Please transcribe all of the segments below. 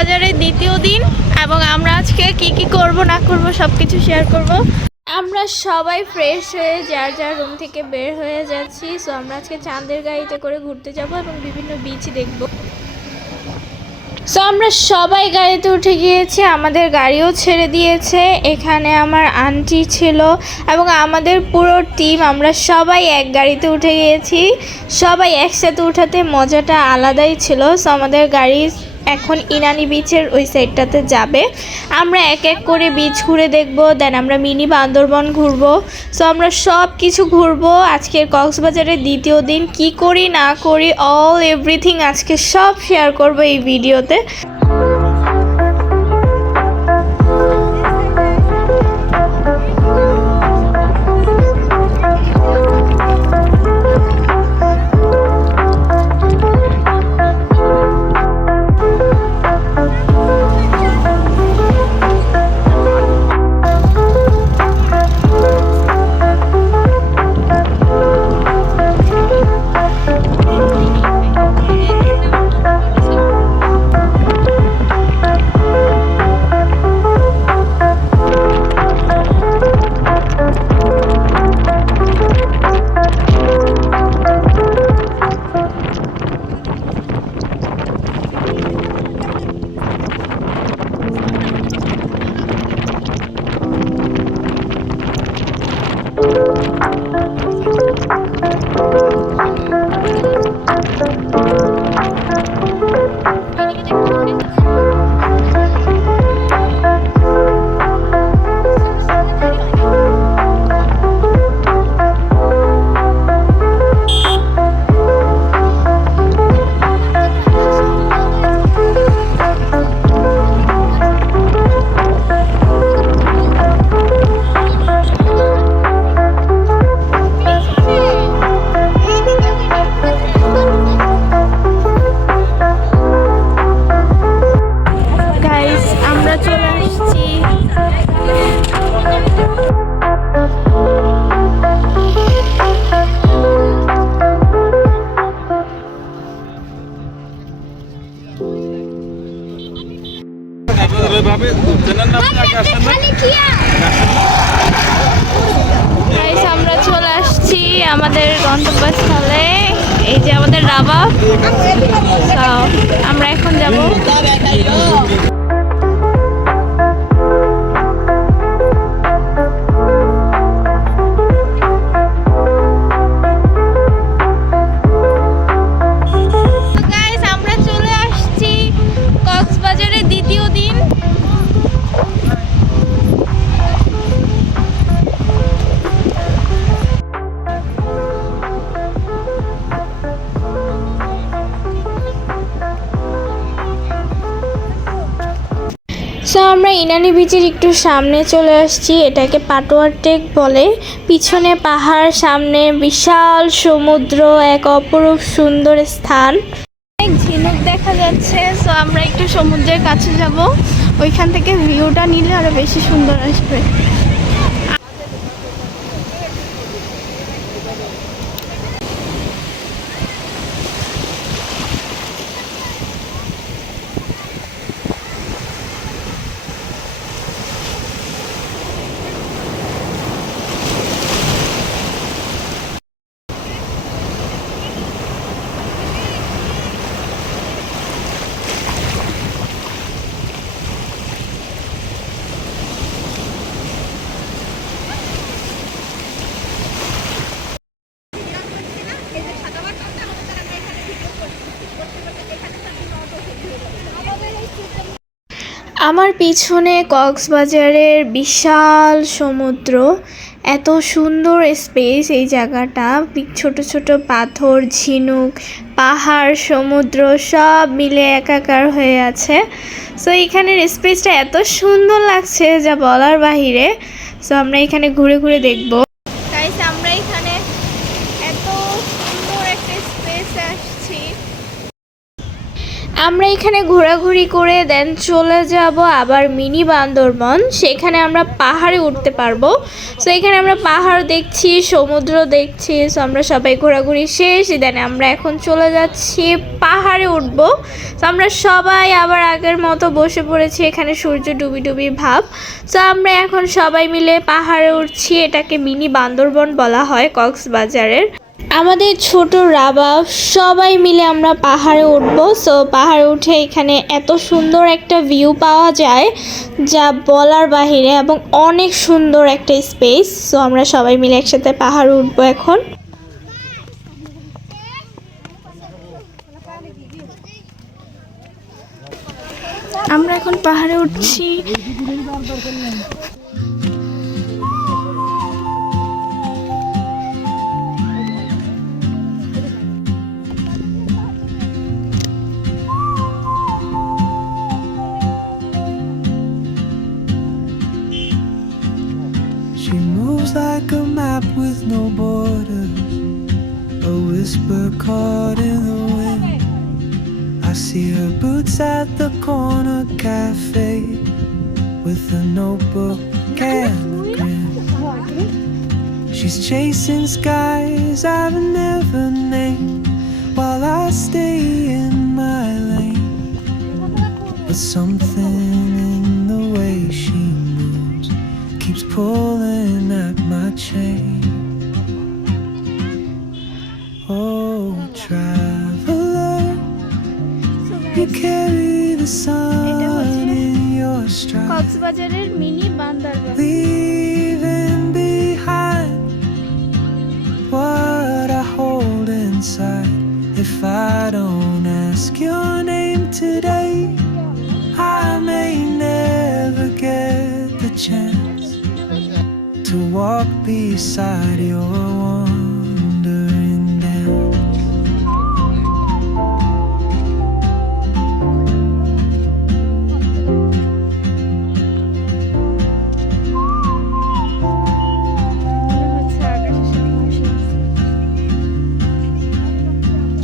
কক্সবাজারের দ্বিতীয় দিন এবং আমরা আজকে কি করব না করব সবকিছু শেয়ার করব। আমরা সবাই ফ্রেশ হয়ে যার যার রুম থেকে বের হয়ে যাচ্ছি। সো আমরা আজকে চাঁদের গাড়িতে করে ঘুরতে যাব এবং বিভিন্ন বিচ দেখব। সো আমরা সবাই গাড়িতে উঠে গিয়েছি, আমাদের গাড়িও ছেড়ে দিয়েছে। এখানে আমার আন্টি ছিল এবং আমাদের পুরো টিম, আমরা সবাই এক গাড়িতে উঠে গিয়েছি। সবাই একসাথে উঠাতে মজাটা আলাদাই ছিল। সো আমাদের গাড়ি এখন ইনানি বিচের ওই সাইডটাতে যাবে। আমরা এক এক করে বিচ ঘুরে দেখব, দেন আমরা মিনি বান্দরবন ঘুরবো। সো আমরা সব কিছু ঘুরবো। আজকের কক্সবাজারের দ্বিতীয় দিন কি করি না করি অল এভরিথিং আজকে সব শেয়ার করব এই ভিডিওতে। আমরা চলে আসছি আমাদের গন্তব্যস্থলে, এই যে আমাদের রাবাব। আমরা এখন যাব। আমরা চলে আসছি কক্সবাজারের দ্বিতীয় দিন। সো আমরা ইনানি বিচের একটু সামনে চলে আসছি, এটাকে পাটোয়ার টেক বলে। পিছনে পাহাড়, সামনে বিশাল সমুদ্র, এক অপরূপ সুন্দর স্থান। অনেক ঝিনুক দেখা যাচ্ছে। সো আমরা একটু সমুদ্রের কাছে যাব, ওইখান থেকে ভিউটা নিলে আরো বেশি সুন্দর আসবে। আমার পিছনে কক্সবাজারের বিশাল সমুদ্র, এত সুন্দর স্পেস এই জায়গাটা। ছোট ছোট পাথর, ঝিনুক, পাহাড়, সমুদ্র সব মিলে একাকার হয়ে আছে। সো এখানের স্পেসটা এত সুন্দর লাগছে যা বলার বাহিরে। সো আমরা এখানে ঘুরে ঘুরে দেখব। আমরা এখানে এত সুন্দর একটা স্পেস আসছি। আমরা এখানে ঘোরাঘুরি করে দেন চলে যাব আবার মিনি বান্দরবন। সেখানে আমরা পাহাড়ে উঠতে পারবো। সো এখানে আমরা পাহাড় দেখছি, সমুদ্র দেখছি। সো আমরা সবাই ঘোরাঘুরি শেষ, দেন আমরা এখন চলে যাচ্ছি পাহাড়ে উঠবো। সো আমরা সবাই আবার আগের মতো বসে পড়েছি, এখানে সূর্য ডুবি ডুবি ভাব। সো আমরা এখন সবাই মিলে পাহাড়ে উঠছি। এটাকে মিনি বান্দরবন বলা হয় কক্সবাজারের। আমাদের ছোট রাবা সবাই মিলে আমরা পাহাড়ে উঠবো। সো পাহাড়ে উঠে এখানে এত সুন্দর একটা ভিউ পাওয়া যায় যা বলার বাহিরে, এবং অনেক সুন্দর একটা স্পেস। সো আমরা সবাই মিলে একসাথে পাহাড়ে উঠবো এখন। আমরা এখন পাহাড়ে উঠছি। She moves like a map with no borders, a whisper caught in the wind. I see her boots at the corner cafe with a notebook and a grin. She's chasing skies I've never named while I stay in my lane. But something in the way she moves keeps pulling at my chain. Oh, traveler, you carry the sun in your stride, কক্সবাজারের mini Bandarban. leaving behind what I hold inside. If I don't ask your name today, I may never get the chance to walk beside your wandering dance.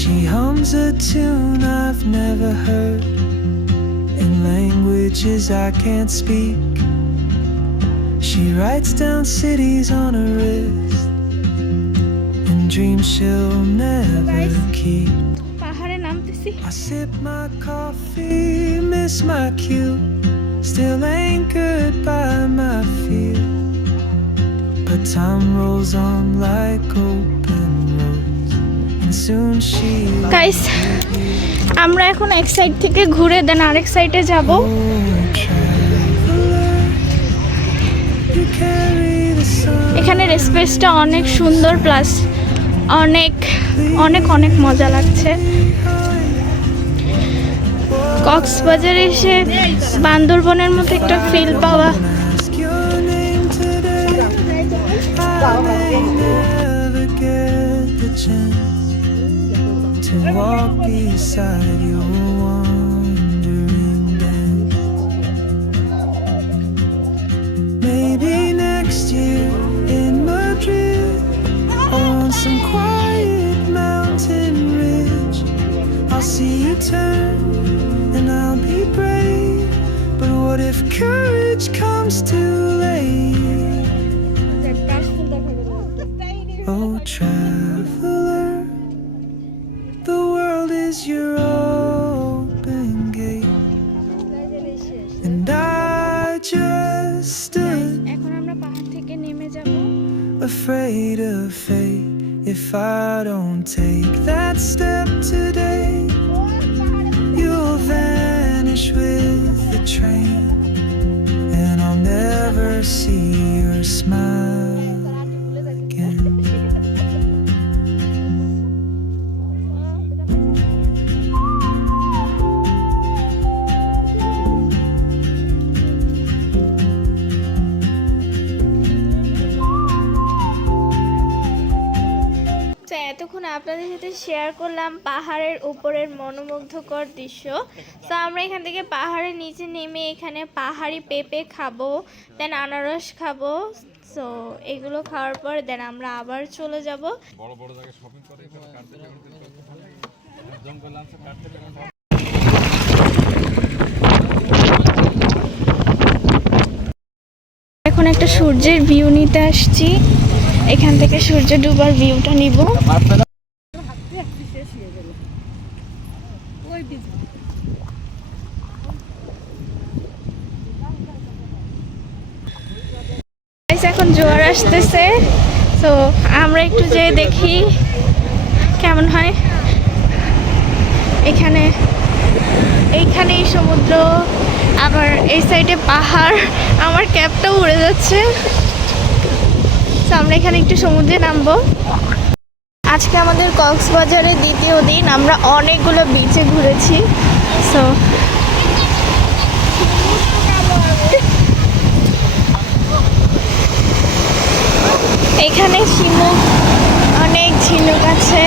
She hums a tune I've never heard in languages I can't speak. She writes down cities on her wrist and dreams she'll never keep. পাহাড়ে নামতেছি। I sip my coffee, miss my cue, still anchored by my fear. But time rolls on like open roads, and soon she guys, আমরা এখন এক side থেকে ঘুরে দেন আরেক সাইডে যাব। এখানের স্পেসটা অনেক সুন্দর, প্লাস অনেক অনেক অনেক মজা লাগছে। কক্সবাজারে এসে বান্দরবনের মতো একটা ফিল পাওয়া। To walk beside your wandering dance. Maybe next year in Madrid, on some quiet mountain ridge, I'll see you turn and I'll be brave. But what if courage comes too late? Oh, traveler, the world is your open gate, and I just stood এখন আমরা পাহাড় থেকে নেমে যাব। afraid of fate. If I don't take that step today, you'll vanish with the train, and I'll never see your smile again. তো এতক্ষণ আপনাদের সাথে শেয়ার করলাম পাহাড়ের উপরের মনোমুগ্ধকর দৃশ্য। তো আমরা এখান থেকে পাহাড়ের নিচে নেমে এখানে পাহাড়ি পেঁপে খাবো, দেন আনারস খাবো। সো এগুলো খাওয়ার পর দেন আমরা আবার চলে যাব। বড় বড় জায়গায় শপিং করে এখানে কাটতে জঙ্গল আছে কাটতে এখন একটা সূর্যের ভিউ নিতে আসছি, এখান থেকে সূর্য ডুবার ভিউটা নিব। এখন জোয়ার আসতেছে, তো আমরা একটু যেয়ে দেখি কেমন হয়। এইখানেই সমুদ্র, আবার এই সাইডে পাহাড়, আমার ক্যাপটাও উড়ে যাচ্ছে। তো আমরা এখানে একটু সমুদ্রে নামবো। আজকে আমাদের কক্সবাজারের দ্বিতীয় দিন, আমরা অনেকগুলো বিচে ঘুরেছি। সো এখানে ঝিনুক, অনেক ঝিনুক আছে।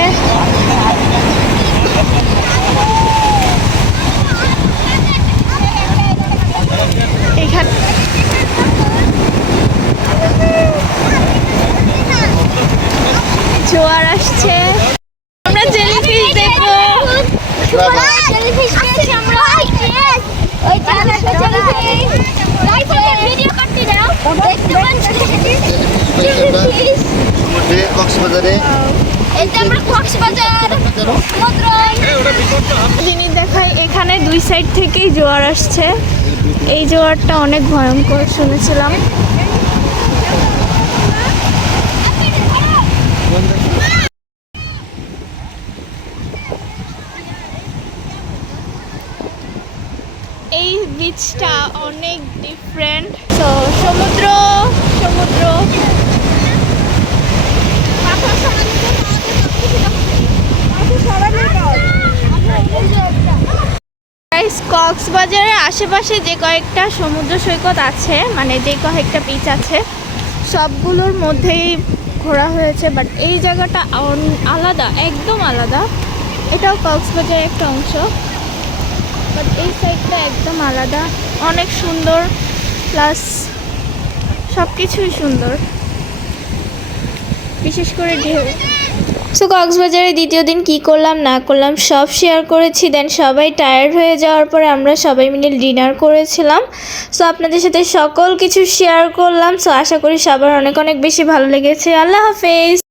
এখানে জোয়ার আসছে, আমরা জেলিফিশ দেখবো। জিনিস দেখাই, এখানে দুই সাইড থেকেই জোয়ার আসছে। এই জোয়ারটা অনেক ভয়ঙ্কর শুনেছিলাম। এই বিচটা অনেক ডিফারেন্ট। তো সমুদ্র সমুদ্র কক্সবাজারের আশেপাশে যে কয়েকটা সমুদ্র সৈকত আছে, মানে যে কয়েকটা বিচ আছে, সবগুলোর মধ্যেই ঘোরা হয়েছে, বাট এই জায়গাটা আলাদা, একদম আলাদা। এটাও কক্সবাজারের একটা অংশ, বাট এই সাইডটা একদম আলাদা, অনেক সুন্দর, প্লাস সব কিছুই সুন্দর, বিশেষ করে ঢেউ। সো কক্সবাজারে দ্বিতীয় দিন কি করলাম না করলাম সব শেয়ার করেছি। দেন সবাই টায়ার্ড হয়ে যাওয়ার পরে আমরা সবাই মিলে ডিনার করেছিলাম। সো আপনাদের সাথে সকল কিছু শেয়ার করলাম। সো আশা করি সবার অনেক অনেক বেশি ভালো লেগেছে। আল্লাহ হাফেজ।